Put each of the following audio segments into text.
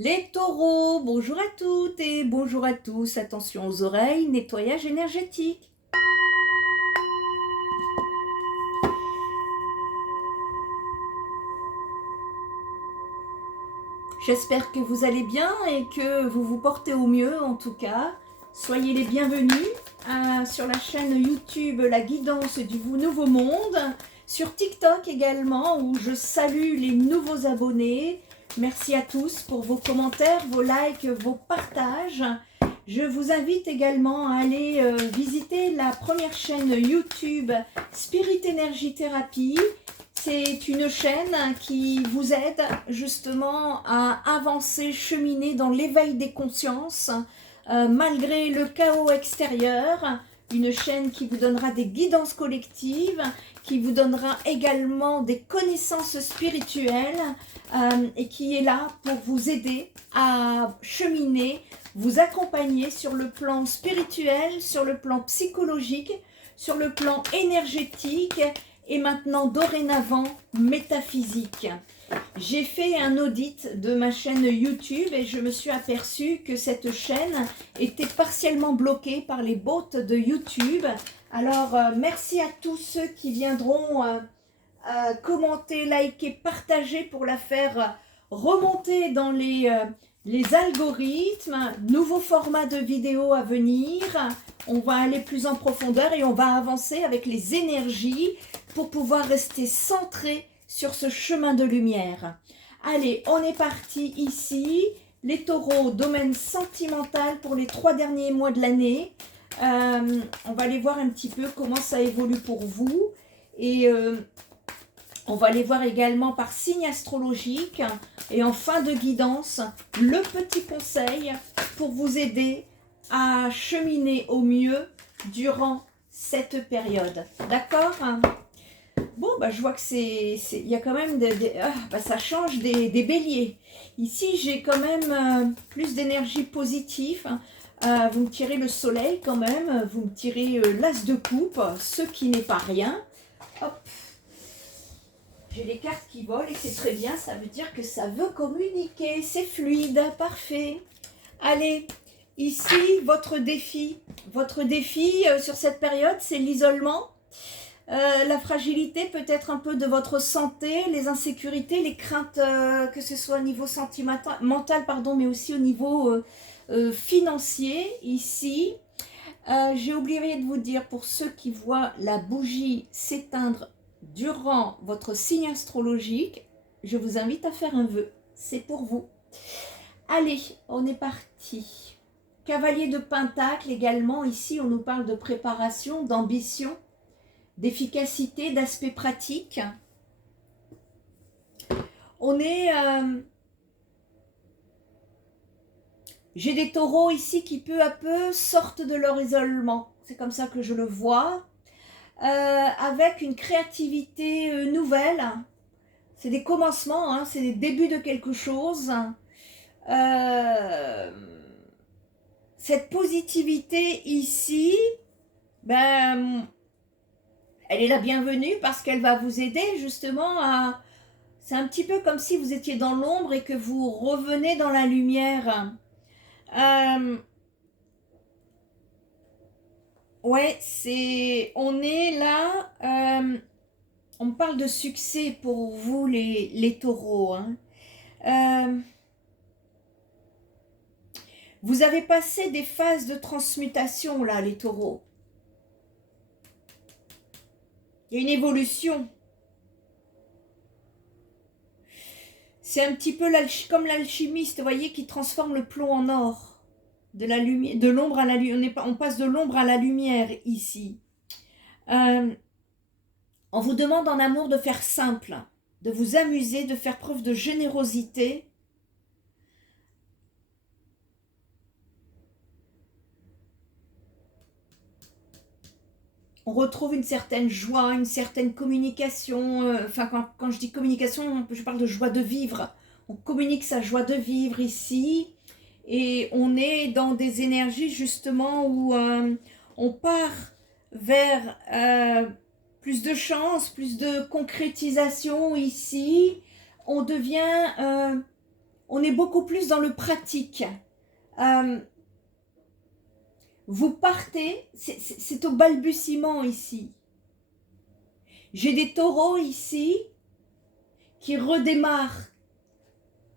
Les taureaux, bonjour à toutes et bonjour à tous. Attention aux oreilles, nettoyage énergétique. J'espère que vous allez bien et que vous vous portez au mieux en tout cas. Soyez les bienvenus sur la chaîne YouTube La Guidance du Nouveau Monde. Sur TikTok également où je salue les nouveaux abonnés. Merci à tous pour vos commentaires, vos likes, vos partages. Je vous invite également à aller visiter la première chaîne YouTube Spirit Energy Therapy. C'est une chaîne qui vous aide justement à avancer, cheminer dans l'éveil des consciences malgré le chaos extérieur. Une chaîne qui vous donnera des guidances collectives, qui vous donnera également des connaissances spirituelles et qui est là pour vous aider à cheminer, vous accompagner sur le plan spirituel, sur le plan psychologique, sur le plan énergétique et maintenant dorénavant métaphysique. J'ai fait un audit de ma chaîne YouTube et je me suis aperçue que cette chaîne était partiellement bloquée par les bots de YouTube. Alors merci à tous ceux qui viendront commenter, liker, partager pour la faire remonter dans les algorithmes. Nouveau format de vidéo à venir. On va aller plus en profondeur et on va avancer avec les énergies pour pouvoir rester centré sur ce chemin de lumière. Allez, on est parti ici. Les taureaux, domaine sentimental pour les 3 derniers mois de l'année. On va aller voir un petit peu comment ça évolue pour vous. Et on va aller voir également par signe astrologique. Et en fin de guidance, le petit conseil pour vous aider à cheminer au mieux durant cette période. D'accord ? Bon, bah, je vois que il y a quand même ça change des béliers. Ici, j'ai quand même plus d'énergie positive. Vous me tirez le soleil quand même. Vous me tirez l'as de coupe, ce qui n'est pas rien. Hop. J'ai les cartes qui volent et c'est très bien. Ça veut dire que ça veut communiquer. C'est fluide, parfait. Allez, ici, votre défi. Votre défi sur cette période, c'est l'isolement. La fragilité peut-être un peu de votre santé, les insécurités, les craintes, que ce soit au niveau mental, pardon, mais aussi au niveau financier ici. J'ai oublié de vous dire, pour ceux qui voient la bougie s'éteindre durant votre signe astrologique, je vous invite à faire un vœu, c'est pour vous. Allez, on est parti. Cavalier de Pentacle également, ici on nous parle de préparation, d'ambition, d'efficacité, d'aspect pratique. On est... j'ai des taureaux ici qui peu à peu sortent de leur isolement. C'est comme ça que je le vois. Avec une créativité nouvelle. C'est des commencements, hein, c'est des débuts de quelque chose. Cette positivité ici, ben, elle est la bienvenue parce qu'elle va vous aider justement à... C'est un petit peu comme si vous étiez dans l'ombre et que vous revenez dans la lumière. Ouais, on est là. On me parle de succès pour vous, les taureaux. Hein. Vous avez passé des phases de transmutation, là, les taureaux. Il y a une évolution. C'est un petit peu comme l'alchimiste, vous voyez, qui transforme le plomb en or. De la lumière, de l'ombre à la lumière. On passe de l'ombre à la lumière ici. On vous demande en amour de faire simple, de vous amuser, de faire preuve de générosité. On retrouve une certaine joie, une certaine communication. Enfin, quand je dis communication, je parle de joie de vivre. On communique sa joie de vivre ici. Et on est dans des énergies justement où on part vers plus de chance, plus de concrétisation ici. On devient on est beaucoup plus dans le pratique. Vous partez, c'est au balbutiement ici. J'ai des taureaux ici qui redémarrent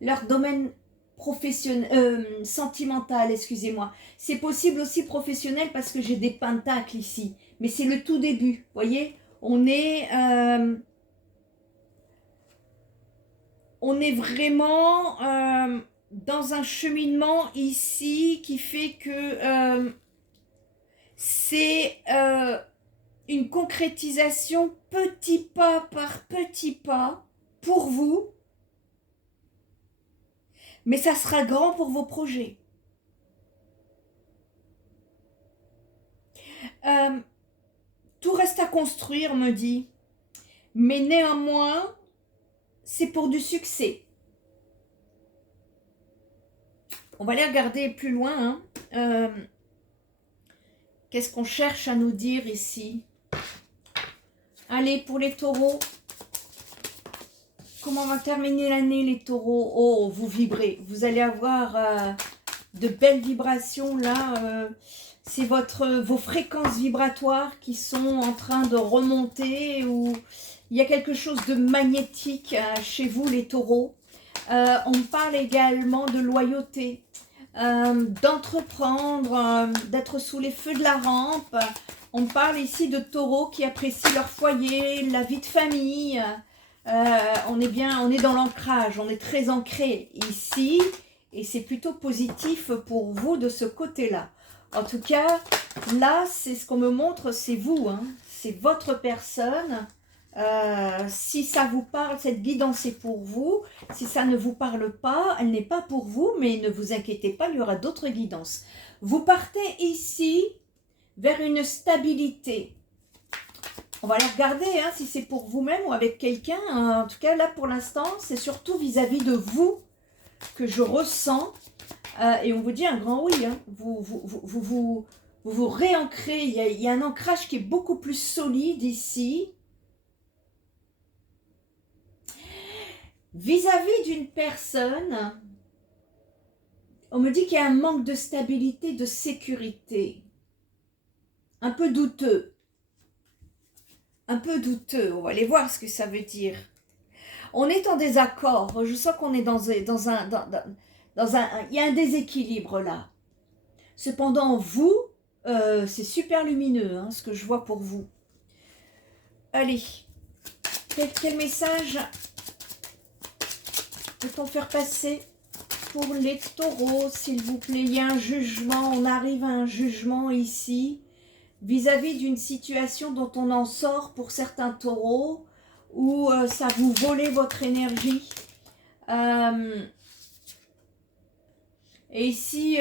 leur domaine professionnel, sentimental, excusez-moi. C'est possible aussi professionnel parce que j'ai des pentacles ici. Mais c'est le tout début, vous voyez. On est vraiment dans un cheminement ici qui fait que c'est une concrétisation petit pas par petit pas pour vous, mais ça sera grand pour vos projets. Tout reste à construire, me dit, mais néanmoins, c'est pour du succès. On va aller regarder plus loin. Qu'est-ce qu'on cherche à nous dire ici? Allez, pour les taureaux. Comment va terminer l'année, les taureaux? Oh, vous vibrez. Vous allez avoir de belles vibrations là. C'est vos fréquences vibratoires qui sont en train de remonter, ou il y a quelque chose de magnétique chez vous, les taureaux. On parle également de loyauté, d'entreprendre, d'être sous les feux de la rampe. On parle ici de taureaux qui apprécient leur foyer, la vie de famille. On est dans l'ancrage, on est très ancré ici, et c'est plutôt positif pour vous de ce côté-là. En tout cas, là, c'est ce qu'on me montre, c'est vous, hein, c'est votre personne. Si ça vous parle, cette guidance est pour vous. Si ça ne vous parle pas, elle n'est pas pour vous, mais ne vous inquiétez pas, il y aura d'autres guidances. Vous partez ici vers une stabilité. On va aller regarder hein, si c'est pour vous-même ou avec quelqu'un. En tout cas, là, pour l'instant, c'est surtout vis-à-vis de vous que je ressens. Et on vous dit un grand oui. Hein. Vous réancrez. Il y a un ancrage qui est beaucoup plus solide ici. Vis-à-vis d'une personne, on me dit qu'il y a un manque de stabilité, de sécurité. Un peu douteux. Un peu douteux. On va aller voir ce que ça veut dire. On est en désaccord. Je sens qu'on est dans un... Il y a un déséquilibre là. Cependant, vous, c'est super lumineux hein, ce que je vois pour vous. Allez. Quel message peut-on faire passer pour les taureaux, s'il vous plaît? Il y a un jugement, on arrive à un jugement ici, vis-à-vis d'une situation dont on en sort pour certains taureaux, où ça vous volait votre énergie. Et ici,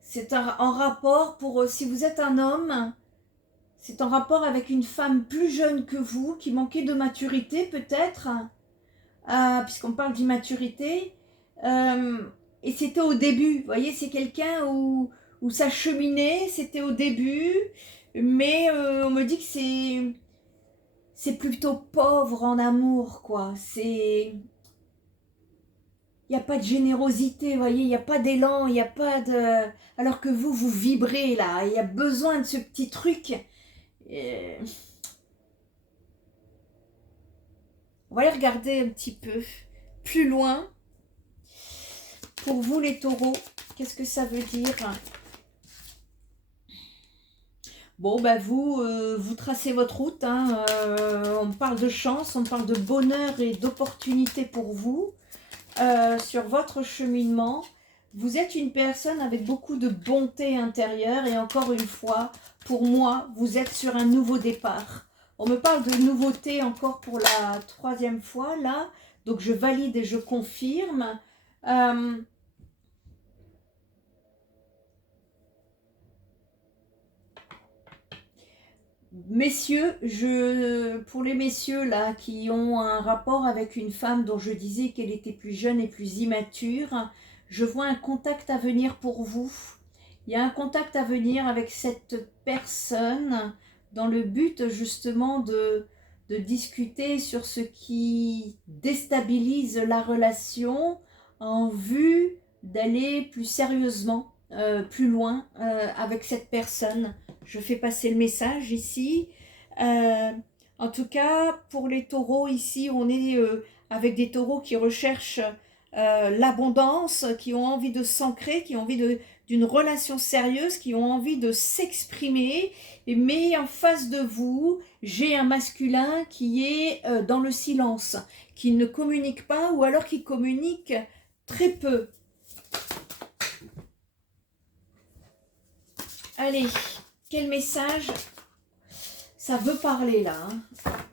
c'est en rapport pour, si vous êtes un homme, c'est en rapport avec une femme plus jeune que vous, qui manquait de maturité peut-être, puisqu'on parle d'immaturité, et c'était au début, vous voyez, c'est quelqu'un où ça cheminait, c'était au début, mais on me dit que c'est plutôt pauvre en amour, quoi, il n'y a pas de générosité, vous voyez, il n'y a pas d'élan, il n'y a pas de... Alors que vous vibrez là, il y a besoin de ce petit truc. On va aller regarder un petit peu plus loin. Pour vous les taureaux, qu'est-ce que ça veut dire? Bon, ben vous tracez votre route. Hein. On parle de chance, on parle de bonheur et d'opportunité pour vous sur votre cheminement. Vous êtes une personne avec beaucoup de bonté intérieure et encore une fois, pour moi, vous êtes sur un nouveau départ. On me parle de nouveauté encore pour la 3e fois là, donc je valide et je confirme. Messieurs, pour les messieurs là qui ont un rapport avec une femme dont je disais qu'elle était plus jeune et plus immature, je vois un contact à venir pour vous. Il y a un contact à venir avec cette personne dans le but justement de discuter sur ce qui déstabilise la relation en vue d'aller plus sérieusement, plus loin avec cette personne. Je fais passer le message ici. En tout cas, pour les taureaux, ici, on est avec des taureaux qui recherchent l'abondance, qui ont envie de s'ancrer, qui ont envie d'une relation sérieuse, qui ont envie de s'exprimer. Mais en face de vous, j'ai un masculin qui est dans le silence, qui ne communique pas ou alors qui communique très peu. Allez, quel message? Ça veut parler là, hein,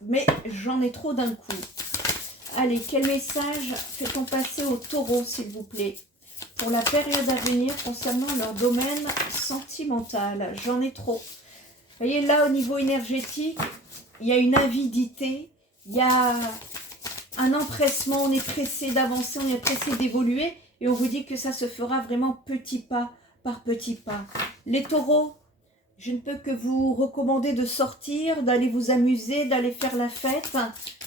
mais j'en ai trop d'un coup. Allez, quel message fait-on passer aux taureaux, s'il vous plaît, pour la période à venir concernant leur domaine sentimental? J'en ai trop. Vous voyez, là, au niveau énergétique, il y a une avidité, il y a un empressement, on est pressé d'avancer, on est pressé d'évoluer, et on vous dit que ça se fera vraiment petit pas par petit pas. Les taureaux, je ne peux que vous recommander de sortir, d'aller vous amuser, d'aller faire la fête,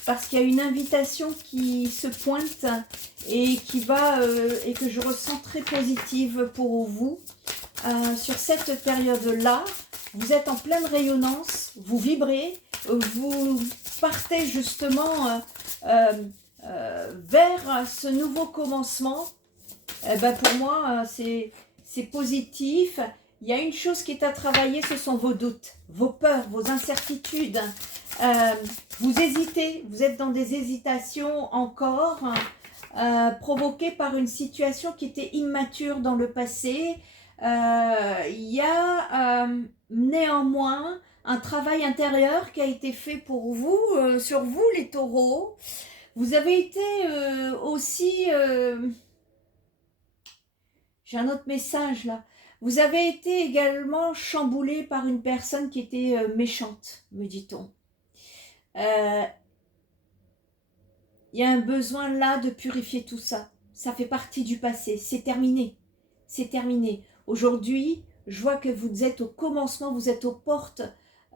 parce qu'il y a une invitation qui se pointe et qui va et que je ressens très positive pour vous. Sur cette période-là, vous êtes en pleine rayonnance, vous vibrez, vous partez justement vers ce nouveau commencement. Pour moi, c'est positif. Il y a une chose qui est à travailler, ce sont vos doutes, vos peurs, vos incertitudes. Vous hésitez, vous êtes dans des hésitations encore, provoquées par une situation qui était immature dans le passé. Il y a néanmoins un travail intérieur qui a été fait pour vous, sur vous les taureaux. Vous avez été aussi... j'ai un autre message là. Vous avez été également chamboulé par une personne qui était méchante, me dit-on. Il y a un besoin là de purifier tout ça. Ça fait partie du passé. C'est terminé. C'est terminé. Aujourd'hui, je vois que vous êtes au commencement, vous êtes aux portes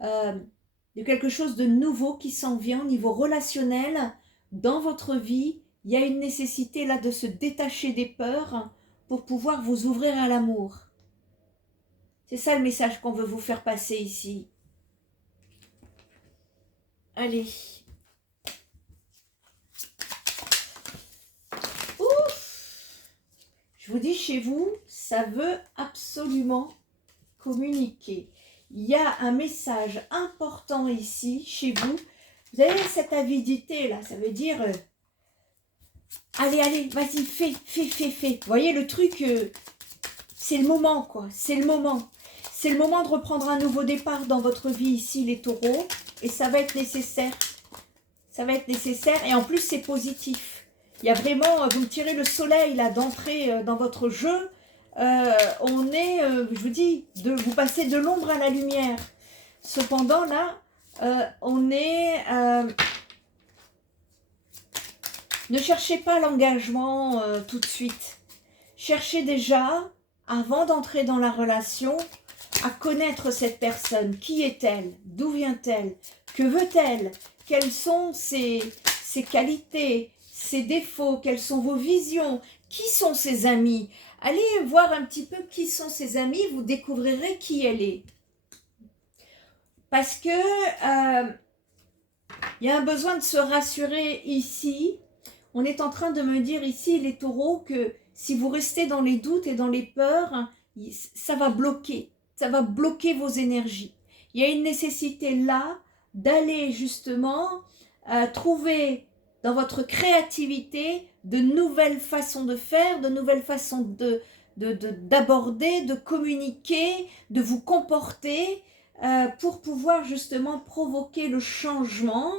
de quelque chose de nouveau qui s'en vient au niveau relationnel. Dans votre vie, il y a une nécessité là de se détacher des peurs pour pouvoir vous ouvrir à l'amour. C'est ça le message qu'on veut vous faire passer ici. Allez. Ouf! Je vous dis, chez vous, ça veut absolument communiquer. Il y a un message important ici, chez vous. Vous avez cette avidité là, ça veut dire... allez, allez, vas-y, fais. Vous voyez le truc, c'est le moment quoi, c'est le moment. C'est le moment de reprendre un nouveau départ dans votre vie ici, les taureaux. Et ça va être nécessaire. Ça va être nécessaire. Et en plus, c'est positif. Il y a vraiment, vous me tirez le soleil là d'entrer dans votre jeu. On est, je vous dis, vous passez de l'ombre à la lumière. Cependant, là, on est... ne cherchez pas l'engagement tout de suite. Cherchez déjà, avant d'entrer dans la relation... à connaître cette personne. Qui est-elle? D'où vient-elle? Que veut-elle? Quelles sont ses qualités, ses défauts? Quelles sont vos visions? Qui sont ses amis? Allez voir un petit peu qui sont ses amis, vous découvrirez qui elle est. Parce que il y a un besoin de se rassurer ici. On est en train de me dire ici, les taureaux, que si vous restez dans les doutes et dans les peurs, ça va bloquer. Ça va bloquer vos énergies. Il y a une nécessité là d'aller justement trouver dans votre créativité de nouvelles façons de faire, de nouvelles façons d'aborder, de communiquer, de vous comporter pour pouvoir justement provoquer le changement.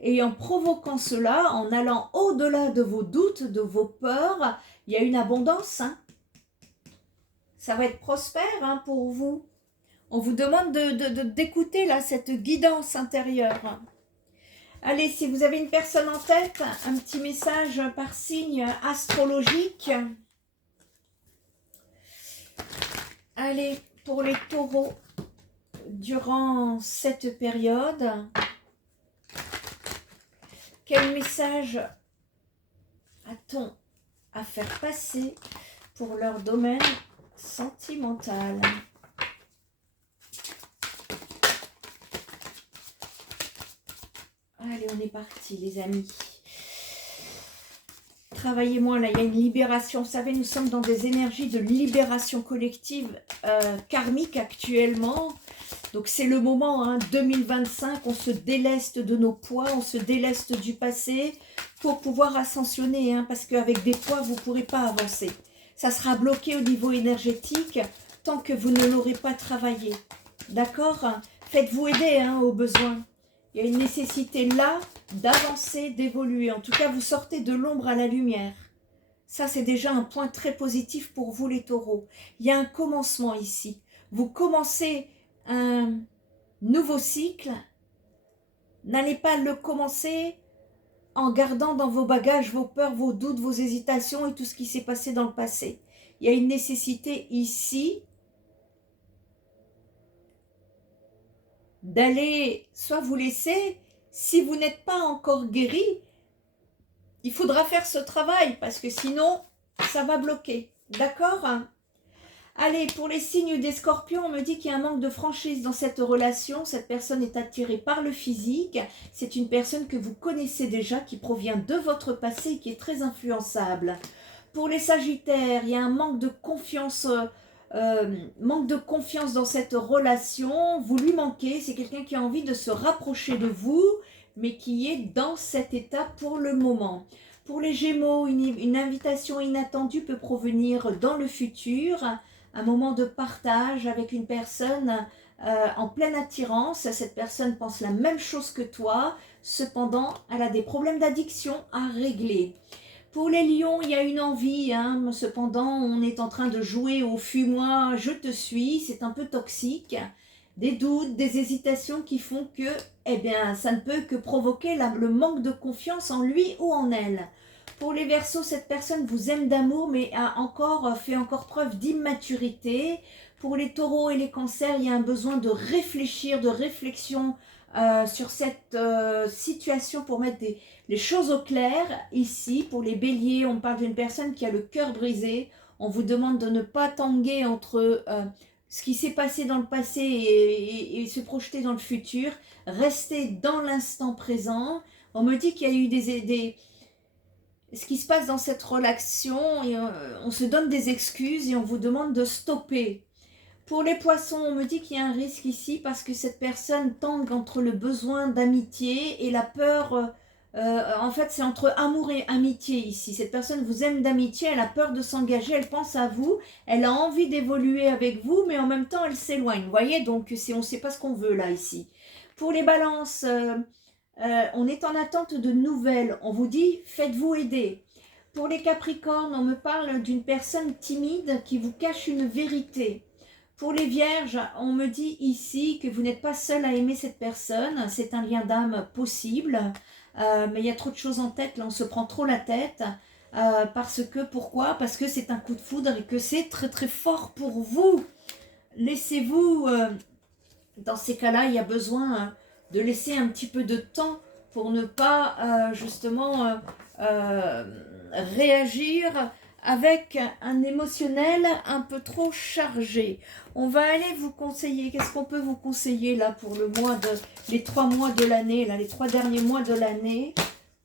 Et en provoquant cela, en allant au-delà de vos doutes, de vos peurs, il y a une abondance, hein. Ça va être prospère hein, pour vous. On vous demande d'écouter là cette guidance intérieure. Allez, si vous avez une personne en tête, un petit message par signe astrologique. Allez, pour les taureaux, durant cette période, Quel message a-t-on à faire passer pour leur domaine sentimental? Allez, on est parti les amis. Travaillez-moi, là, il y a une libération. Vous savez, nous sommes dans des énergies de libération collective karmique actuellement. Donc c'est le moment, hein, 2025, on se déleste de nos poids, on se déleste du passé pour pouvoir ascensionner, hein, parce qu'avec des poids, vous ne pourrez pas avancer. Ça sera bloqué au niveau énergétique tant que vous ne l'aurez pas travaillé. D'accord? Faites-vous aider, hein, aux besoins. Il y a une nécessité là d'avancer, d'évoluer. En tout cas, vous sortez de l'ombre à la lumière. Ça, c'est déjà un point très positif pour vous les taureaux. Il y a un commencement ici. Vous commencez un nouveau cycle. N'allez pas le commencer en gardant dans vos bagages vos peurs, vos doutes, vos hésitations et tout ce qui s'est passé dans le passé. Il y a une nécessité ici d'aller soit vous laisser, si vous n'êtes pas encore guéri, il faudra faire ce travail parce que sinon, ça va bloquer. D'accord? Allez, pour les signes des scorpions, on me dit qu'il y a un manque de franchise dans cette relation. Cette personne est attirée par le physique. C'est une personne que vous connaissez déjà, qui provient de votre passé et qui est très influençable. Pour les sagittaires, il y a un manque de confiance dans cette relation. Vous lui manquez. C'est quelqu'un qui a envie de se rapprocher de vous, mais qui est dans cet état pour le moment. Pour les Gémeaux, une invitation inattendue peut provenir dans le futur, un moment de partage avec une personne en pleine attirance. Cette personne pense la même chose que toi, cependant, elle a des problèmes d'addiction à régler. Pour les lions, il y a une envie, hein, cependant, on est en train de jouer au fuis-moi, je te suis, c'est un peu toxique. Des doutes, des hésitations qui font que, eh bien, ça ne peut que provoquer le manque de confiance en lui ou en elle. Pour les Verseaux, cette personne vous aime d'amour, mais fait encore preuve d'immaturité. Pour les Taureaux et les Cancers, il y a un besoin de réfléchir, de réflexion sur cette situation pour mettre les choses au clair. Ici, pour les Béliers, on parle d'une personne qui a le cœur brisé. On vous demande de ne pas tanguer entre ce qui s'est passé dans le passé et se projeter dans le futur. Restez dans l'instant présent. On me dit qu'il y a eu ce qui se passe dans cette relation, et on se donne des excuses et on vous demande de stopper. Pour les Poissons, on me dit qu'il y a un risque ici parce que cette personne tangue entre le besoin d'amitié et la peur. En fait, c'est entre amour et amitié ici. Cette personne vous aime d'amitié, elle a peur de s'engager, elle pense à vous, elle a envie d'évoluer avec vous, mais en même temps, elle s'éloigne. Vous voyez, donc on ne sait pas ce qu'on veut là, ici. Pour les Balances, on est en attente de nouvelles. On vous dit, faites-vous aider. Pour les Capricornes, on me parle d'une personne timide qui vous cache une vérité. Pour les Vierges, on me dit ici que vous n'êtes pas seul à aimer cette personne. C'est un lien d'âme possible. Mais il y a trop de choses en tête. Là, on se prend trop la tête. Pourquoi? Parce que c'est un coup de foudre et que c'est très très fort pour vous. Laissez-vous... dans ces cas-là, il y a besoin de laisser un petit peu de temps pour ne pas justement réagir avec un émotionnel un peu trop chargé. On va aller vous conseiller. Qu'est-ce qu'on peut vous conseiller là pour les 3 mois de l'année, là, les 3 derniers mois de l'année?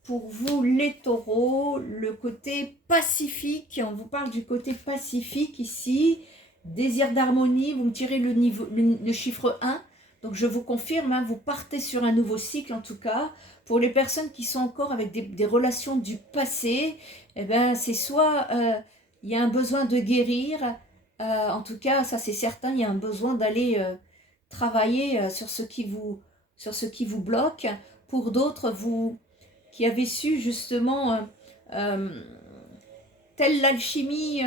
Pour vous, les taureaux, le côté pacifique. On vous parle du côté pacifique ici. Désir d'harmonie, vous me tirez le chiffre 1. Donc je vous confirme, hein, vous partez sur un nouveau cycle en tout cas. Pour les personnes qui sont encore avec des relations du passé, eh ben, c'est soit il y a un besoin de guérir, en tout cas ça c'est certain, il y a un besoin d'aller travailler sur ce qui vous bloque. Pour d'autres, vous qui avez su justement, telle l'alchimie,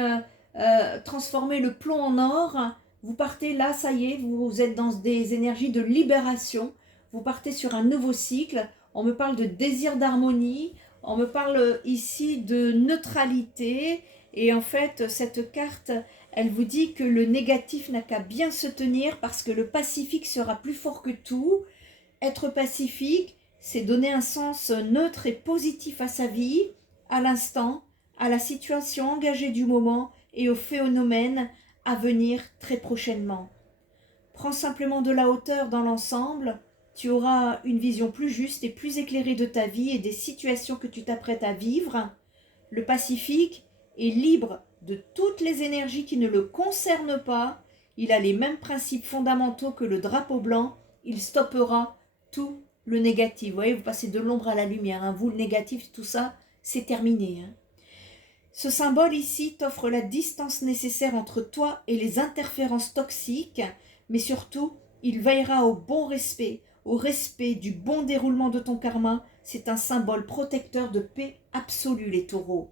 transformer le plomb en or, vous partez là, ça y est, vous êtes dans des énergies de libération, vous partez sur un nouveau cycle. On me parle de désir d'harmonie, on me parle ici de neutralité, et en fait cette carte, elle vous dit que le négatif n'a qu'à bien se tenir parce que le pacifique sera plus fort que tout. Être pacifique, c'est donner un sens neutre et positif à sa vie, à l'instant, à la situation engagée du moment et aux phénomènes à venir très prochainement. Prends simplement de la hauteur dans l'ensemble, tu auras une vision plus juste et plus éclairée de ta vie et des situations que tu t'apprêtes à vivre. Le Pacifique est libre de toutes les énergies qui ne le concernent pas. Il a les mêmes principes fondamentaux que le drapeau blanc. Il stoppera tout le négatif. Vous voyez, vous passez de l'ombre à la lumière. Hein. Vous, le négatif, tout ça, c'est terminé. Hein. Ce symbole ici t'offre la distance nécessaire entre toi et les interférences toxiques, mais surtout, il veillera au bon respect, au respect du bon déroulement de ton karma. C'est un symbole protecteur de paix absolue, les taureaux.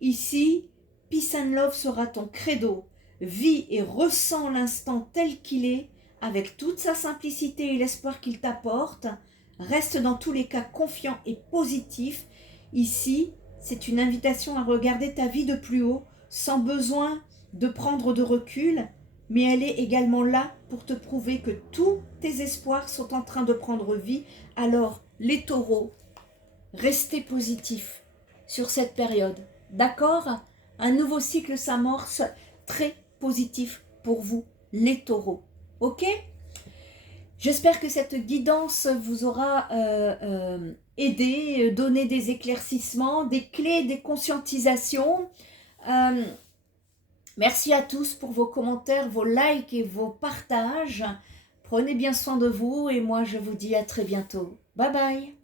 Ici, Peace and Love sera ton credo. Vis et ressens l'instant tel qu'il est, avec toute sa simplicité et l'espoir qu'il t'apporte. Reste dans tous les cas confiant et positif. Ici, c'est une invitation à regarder ta vie de plus haut, sans besoin de prendre de recul, mais elle est également là pour te prouver que tous tes espoirs sont en train de prendre vie. Alors, les taureaux, restez positifs sur cette période. D'accord? Un nouveau cycle s'amorce, très positif pour vous, les taureaux. Ok? J'espère que cette guidance vous aura aidé, donné des éclaircissements, des clés, des conscientisations. Merci à tous pour vos commentaires, vos likes et vos partages. Prenez bien soin de vous et moi je vous dis à très bientôt. Bye bye.